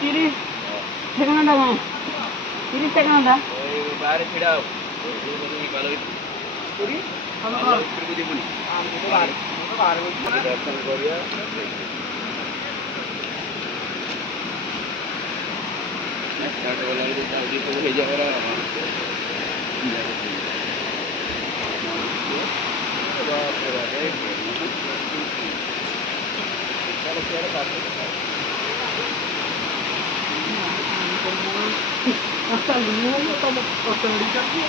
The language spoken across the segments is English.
Tiris, sekarang dah kan? Tiris sekarang dah? Baru sudah. Kalau itu. Tiris? Kalau itu boleh. Itu baru. Itu baru. Datang Korea. Start वाला itu tadi tu heja orang. Kalau siapa satu. Asal dulu atau asal dikat dia?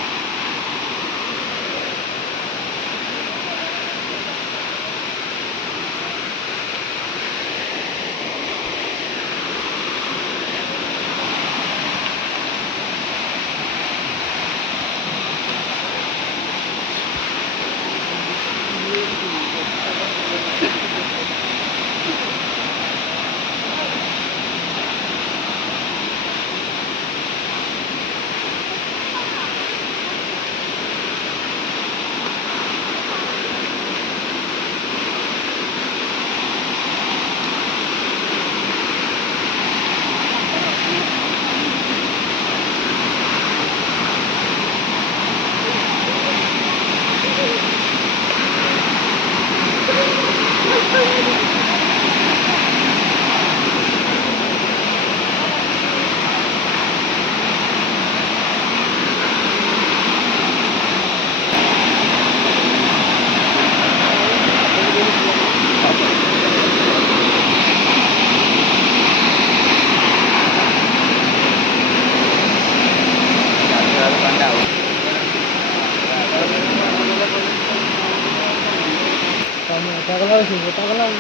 Tagal lang.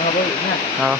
Apa? Ha.